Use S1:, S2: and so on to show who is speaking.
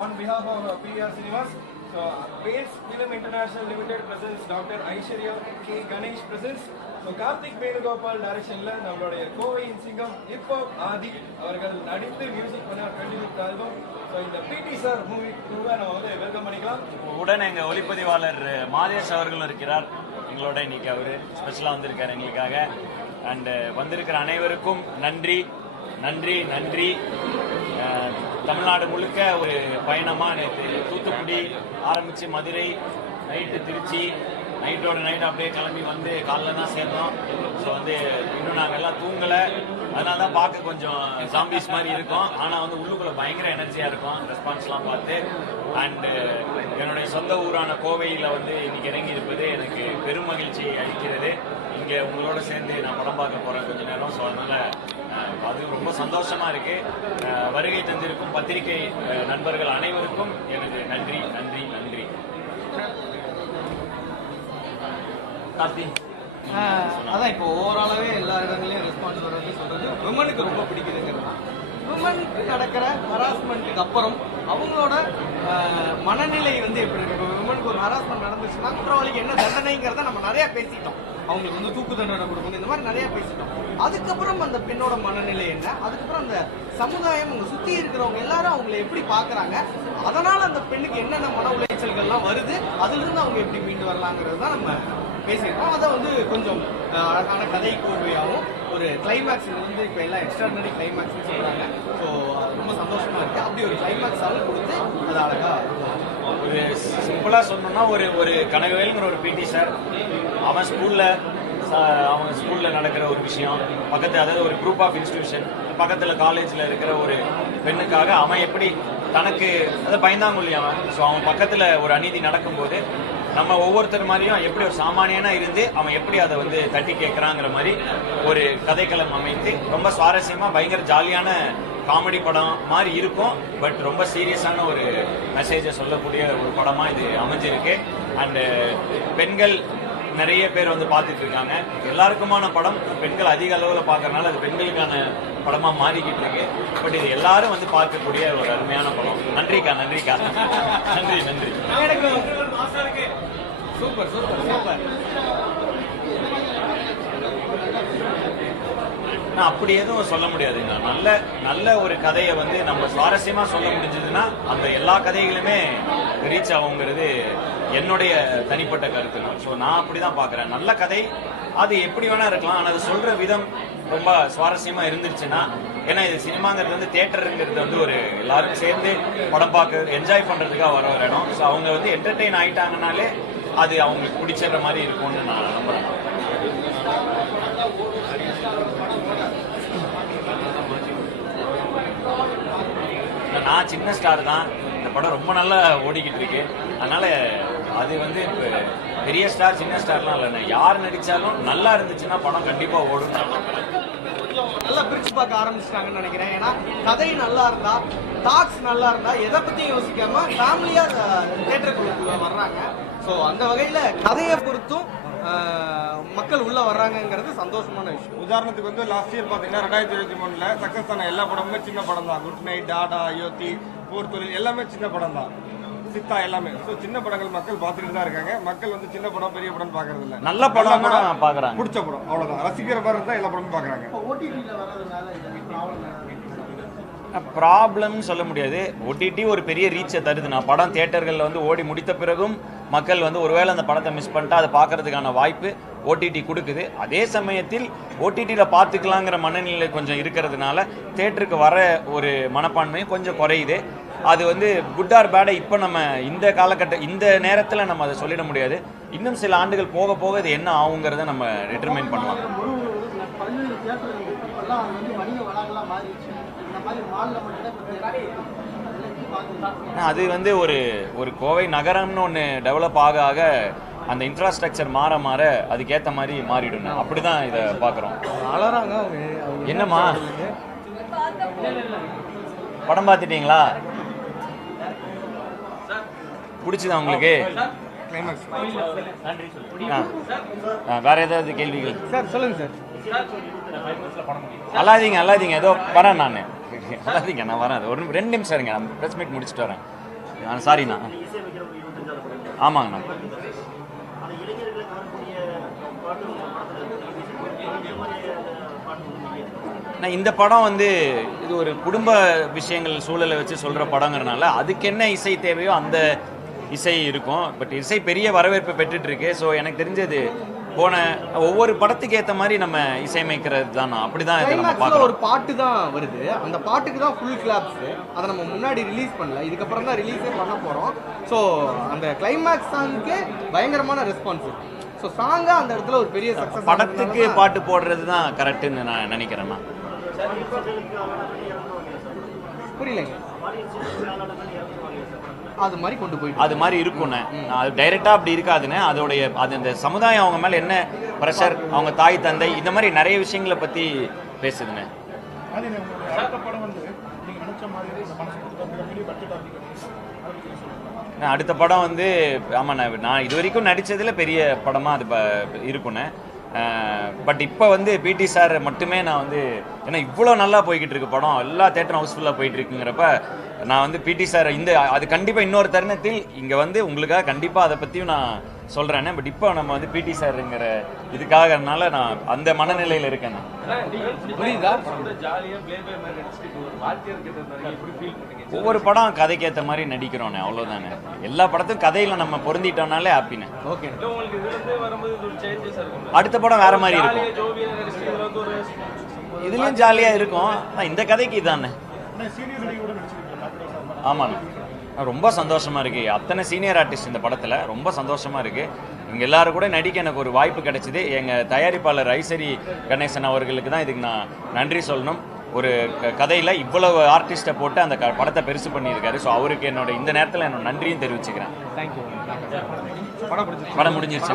S1: On behalf of uh, PR Cinemas, so uh, Base Film International Limited presents Dr. Aishwarya K. Ganesh presents. So Karthik Venugopal டைரக்ஷன்ல நம்மளுடைய கோவையின் சிங்கம் இப்போ ஆதி அவர்கள் நடித்து music பண்ண twenty fifth album so இந்த பிடி சார் மூவி குழுவை நம்ம வந்து வெல்கம் பண்ணிக்கலாம்.
S2: உடன் எங்கள் ஒளிப்பதிவாளர் மாதேஷ் அவர்களும் இருக்கிறார். எங்களோட இன்னைக்கு அவர் ஸ்பெஷலாக வந்திருக்காரு எங்களுக்காக. அண்டு வந்திருக்கிற அனைவருக்கும் நன்றி. நன்றி நன்றி. தமிழ்நாடு முழுக்க ஒரு பயணமா நேற்று தூத்துக்குடி ஆரம்பிச்சு மதுரை நைட்டு திருச்சி நைட்டோட நைட் அப்படியே கிளம்பி வந்து காலைல தான் சேர்ந்தோம். ஸோ வந்து இன்னும் நாங்கள் எல்லாம் தூங்கலை. அதனால தான் பார்க்க கொஞ்சம் ஜாம்பிஸ் மாதிரி இருக்கும். ஆனால் வந்து உள்ளுக்குள்ள பயங்கர எனர்ஜியாக இருக்கும். ரெஸ்பான்ஸ்லாம் பார்த்து. அண்டு என்னுடைய சொந்த ஊரான கோவையில் வந்து இன்னைக்கு இறங்கி இருப்பது எனக்கு பெரும் மகிழ்ச்சி அளிக்கிறது. இங்கே உங்களோட சேர்ந்து நான் படம் பார்க்க போகிறேன் கொஞ்ச நேரம். ஸோ அதனால் அது ரொம்ப சந்தோஷமா இருக்கு. வருகை தந்திருக்கும் பத்திரிகை நண்பர்கள் அனைவருக்கும் எனது நன்றி நன்றி நன்றி. கார்த்தி.
S3: அதான் இப்போ ஓவராலாவே எல்லா இடங்களையும் ரெஸ்பான்ஸ் வர்றது சொல்றது விமனுக்கு ரொம்ப பிடிக்குதுங்கிறது விமனுக்கு நடக்கிற ஹராஸ்மெண்ட்டுக்கு அப்புறம் அவங்களோட மனநிலை வந்து எப்படி இருக்கு விமனுக்கு ஒரு ஹராஸ்மெண்ட் நடந்துச்சுன்னா குற்றவாளிக்கு என்ன தண்டனைங்கிறத நம்ம நிறைய பேசிட்டோம். அவங்களுக்கு வந்து தூக்கு தண்டனை கொடுக்கணும் இந்த மாதிரி நிறைய பேசிட்டோம். அதுக்கப்புறம் அந்த பெண்ணோட மனநிலை என்ன? அதுக்கப்புறம் அந்த சமுதாயம் அவங்க சுத்தி இருக்கிறவங்க எல்லாரும் அவங்களை எப்படி பாக்குறாங்க அதனால அந்த பெண்ணுக்கு என்னென்ன மன உளைச்சல்கள்லாம் வருது? அதுல இருந்து அவங்க எப்படி மீண்டு வரலாங்கிறது தான் நம்ம பேசியிருக்கோம். அதை வந்து கொஞ்சம் அழகான கதை கோர்வையாகவும் ஒரு கிளைமேக்ஸ் இது வந்து இப்போ எல்லாம் எக்ஸ்ட்ராடனரி கிளைமேக்ஸ்னு சொல்கிறாங்க ஸோ ரொம்ப சந்தோஷமா இருக்கு. அப்படி ஒரு கிளைமேக்ஸாக கொடுத்து அது அழகா
S2: ஒரு சிம்பிளா சொன்னோம்னா ஒரு ஒரு கனகவேலுங்கிற ஒரு பிடி சார் அவன் ஸ்கூல்ல அவன் ஸ்கூல்ல நடக்கிற ஒரு விஷயம். பக்கத்து அதாவது ஒரு குரூப் ஆஃப் இன்ஸ்டிடியூஷன் பக்கத்துல காலேஜ்ல இருக்கிற ஒரு பெண்ணுக்காக அவன் எப்படி தனக்கு அதை பயந்தாங்குள்ளி அவன்? ஸோ அவன் பக்கத்துல ஒரு அநீதி நடக்கும்போது நம்ம ஒவ்வொருத்தர் மாதிரியும் எப்படி ஒரு சாமானியனா இருந்து அவன் எப்படி அதை வந்து தட்டி கேட்கறாங்கிற மாதிரி ஒரு கதைக்களம் அமைத்து ரொம்ப சுவாரஸ்யமா பயங்கர ஜாலியான காமெடி படம் மாதிரி இருக்கும். பட் ரொம்ப சீரியஸான ஒரு மெசேஜை சொல்லக்கூடிய ஒரு படமா இது அமைஞ்சிருக்கு. அண்டு பெண்கள் நிறைய பேர் வந்து பார்த்துட்டு இருக்காங்க. எல்லாருக்குமான படம் பெண்கள் அதிக அளவில் பார்க்கறதுனால அது பெண்களுக்கான படமா மாறிக்கிட்டு இருக்கு. பட் இது எல்லாரும் வந்து பார்க்கக்கூடிய ஒரு அருமையான படம். நன்றிக்கா நன்றிக்கா நன்றி நன்றி
S3: சூப்பர் சூப்பர் சூப்பர்.
S2: நான் அப்படி எதுவும் சொல்ல முடியாதுங்க நல்ல நல்ல ஒரு கதையை வந்து நம்ம சுவாரஸ்யமா சொல்ல முடிஞ்சதுன்னா அந்த எல்லா கதைகளுமே ரீச் ஆகுங்கிறது என்னுடைய தனிப்பட்ட கருத்து. ஸோ நான் அப்படிதான் பார்க்குறேன். நல்ல கதை. அது எப்படி வேணா இருக்கலாம். ஆனால் அது சொல்ற விதம் ரொம்ப சுவாரஸ்யமா இருந்துச்சுன்னா ஏன்னா இது சினிமாங்கிறது வந்து தேட்டருங்கிறது வந்து ஒரு எல்லாரும் சேர்ந்து படம் பார்க்க என்ஜாய் பண்றதுக்காக வர ஒரு இடம். ஸோ அவங்க வந்து என்டர்டெயின் ஆயிட்டாங்கனாலே அது அவங்களுக்கு பிடிச்சிடுற மாதிரி இருக்கும்னு நான் நம்புறேன். நான் சின்ன ஸ்டார் தான். இந்த படம் ரொம்ப நல்லா ஓடிக்கிட்டு இருக்கு. அதனால அது வந்து இப்ப பெரிய ஸ்டார் சின்ன ஸ்டார்லாம் இல்லை யார் நடிச்சாலும் நல்லா இருந்துச்சுன்னா படம் கண்டிப்பா ஓடும் நான் நம்புறேன்.
S3: நல்லா பிரிச்சு பார்க்க ஆரம்பிச்சிட்டாங்கன்னு நினைக்கிறேன். ஏன்னா கதை நல்லா இருந்தா டாக்ஸ் நல்லா இருந்தா எதை பத்தியும் யோசிக்காம ஃபேமிலியா தேட்டருக்குள்ள வர்றாங்க. ஸோ அந்த வகையில கதையை பொறுத்தும் மக்கள் உள்ள வர்றாங்கங்கிறது சந்தோஷமான விஷயம்.
S1: உதாரணத்துக்கு வந்து லாஸ்ட் இயர் பார்த்தீங்கன்னா ரெண்டாயிரத்தி இருபத்தி மூணுல சக்சஸ் ஆன எல்லா படமுமே சின்ன படம் தான் குட் நைட் டாடா அயோத்தி போர் தொழில் எல்லாமே சின்ன படம் தான் சித்தா எல்லாமே. ஸோ சின்ன படங்கள் மக்கள் பார்த்துட்டு தான் இருக்காங்க. மக்கள் வந்து சின்ன படம் பெரிய படம் பார்க்கறது இல்ல
S2: நல்ல படம் தான் பாக்குறாங்க
S1: பிடிச்ச படம் அவ்வளவுதான். ரசிக்கிற மாதிரி இருந்தா எல்லா படமும் பார்க்கறாங்க.
S2: ப்ராப்ளம் சொல்ல முடியாது. ஓடிடி ஒரு பெரிய ரீச்சை தருது. நான் படம் தியேட்டர்களில் வந்து ஓடி முடித்த பிறகும் மக்கள் வந்து ஒருவேளை அந்த படத்தை மிஸ் பண்ணிட்டா அதை பார்க்கறதுக்கான வாய்ப்பு ஓடிடி கொடுக்குது. அதே சமயத்தில் ஓடிடியில் பார்த்துக்கலாங்கிற மனநிலை கொஞ்சம் இருக்கிறதுனால தேட்டருக்கு வர ஒரு மனப்பான்மையும் கொஞ்சம் குறையுது. அது வந்து குட் ஆர் பேடை இப்போ நம்ம இந்த காலகட்ட இந்த நேரத்தில் நம்ம அதை சொல்லிட முடியாது. இன்னும் சில ஆண்டுகள் போக போக இது என்ன ஆகுங்கிறத நம்ம டிட்டர்மைன் பண்ணலாம்.
S4: அது வந்து
S2: ஒரு ஒரு கோவை நகரம்னு ஒன்று டெவலப் ஆக ஆக அந்த இன்ஃப்ராஸ்ட்ரக்சர் மாற மாற அதுக்கேற்ற மாதிரி மாறிடும் அப்படிதான் இதை பார்க்குறோம். என்னம்மா? படம் பார்த்துட்டீங்களா? பிடிச்சதா உங்களுக்கு? வேற ஏதாவது கேள்விகள்?
S3: சார் சொல்லுங்க சார்
S2: அல்லாதீங்க அல்லாதீங்க ஏதோ வரேன் நான். அல்லாதீங்க நான் வரேன். ஒரு ரெண்டு நிமிஷம் இருங்க நான் ப்ரெஸ் மீட் முடிச்சுட்டு வரேன். சாரிண்ணா ஆமாங்கண்ணா நான். இந்த படம் வந்து இது ஒரு குடும்ப விஷயங்கள் சூழலை வச்சு சொல்கிற படங்கிறனால அதுக்கு என்ன இசை தேவையோ அந்த இசை இருக்கும். பட் இசை பெரிய வரவேற்பை பெற்றுட்டு இருக்கு ஸோ எனக்கு தெரிஞ்சது போன ஒவ்வொரு படத்துக்கு ஏற்ற மாதிரி நம்ம இசையமைக்கிறது தான் அப்படி தான் இதை நம்ம
S3: ஒரு பாட்டு தான் வருது. அந்த பாட்டுக்கு தான் ஃபுல் கிளாப்ஸ் அதை நம்ம முன்னாடி ரிலீஸ் பண்ணல. இதுக்கப்புறம் தான் ரிலீஸே பண்ண போறோம். ஸோ அந்த கிளைமேக்ஸ் சாங்க்கு பயங்கரமான ரெஸ்பான்ஸ் ஸோ சாங்கா அந்த இடத்துல ஒரு பெரிய
S2: படத்துக்கு பாட்டு போடுறது தான் கரெக்டுன்னு நான் நினைக்கிறேன்னா
S3: புரியலைங்க. அது மாதிரி கொண்டு போயிட்டு
S2: அது மாதிரி இருக்கும்ண்ணே அது டைரெக்டாக அப்படி இருக்காதுண்ணே அதோடைய அது அந்த சமுதாயம் அவங்க மேலே என்ன ப்ரெஷர் அவங்க தாய் தந்தை இந்த மாதிரி நிறைய விஷயங்களை பற்றி பேசுதுண்ணே
S5: அடுத்த படம் வந்து
S2: ஆமாண்ணே நான் இது வரைக்கும் நடித்ததில் பெரிய படமாக அது இருக்குண்ணே பட் இப்போ வந்து பிடி சார் மட்டுமே நான் வந்து ஏன்னா இவ்வளோ நல்லா போய்கிட்டு இருக்கு படம். எல்லா தேட்டரும் ஹவுஸ்ஃபுல்லாக போயிட்டு இருக்குங்கிறப்ப நான் வந்து பிடி சார் இந்த அது கண்டிப்பாக இன்னொரு தருணத்தில் இங்கே வந்து உங்களுக்காக கண்டிப்பாக அதை பற்றியும் நான் சொல்கிறேன்னே பட் இப்போ நம்ம வந்து பிடி சாருங்கிற இதுக்காகனால நான் அந்த மனநிலையில் இருக்கேன்.
S3: புரியுதா?
S2: ஒவ்வொரு படம் கதைக்கு ஏற்ற மாதிரி நடிக்கிறோண்ணே அவ்வளோதானே எல்லா படத்துக்கும் கதையில் நம்ம பொருந்திட்டோம்னாலே ஹாப்பிண்ணே
S3: ஓகே.
S2: அடுத்த படம் வேற மாதிரி இருக்கும். இதுலயும் ஜாலியா இருக்கும். இந்த கதைக்கு இதானே. ஆமாண்ணே. ரொம்ப சந்தோஷமா இருக்கு. அத்தனை சீனியர் ஆர்டிஸ்ட் இந்த படத்துல ரொம்ப சந்தோஷமா இருக்கு. இங்க எல்லாரும் கூட நடிக்க எனக்கு ஒரு வாய்ப்பு கிடைச்சது. எங்க தயாரிப்பாளர் ஐசரி கணேசன் அவர்களுக்கு தான் இதுக்கு நான் நன்றி சொல்லணும். ஒரு கதையில இவ்வளவு ஆர்டிஸ்ட்டை போட்டு அந்த படத்தை பெருசு பண்ணியிருக்காரு. ஸோ அவருக்கு என்னோட இந்த நேரத்தில் என்னோட நன்றியும் தெரிவிச்சுக்கிறேன்.
S3: தேங்க்யூ
S2: படம் முடிஞ்சிருச்சு?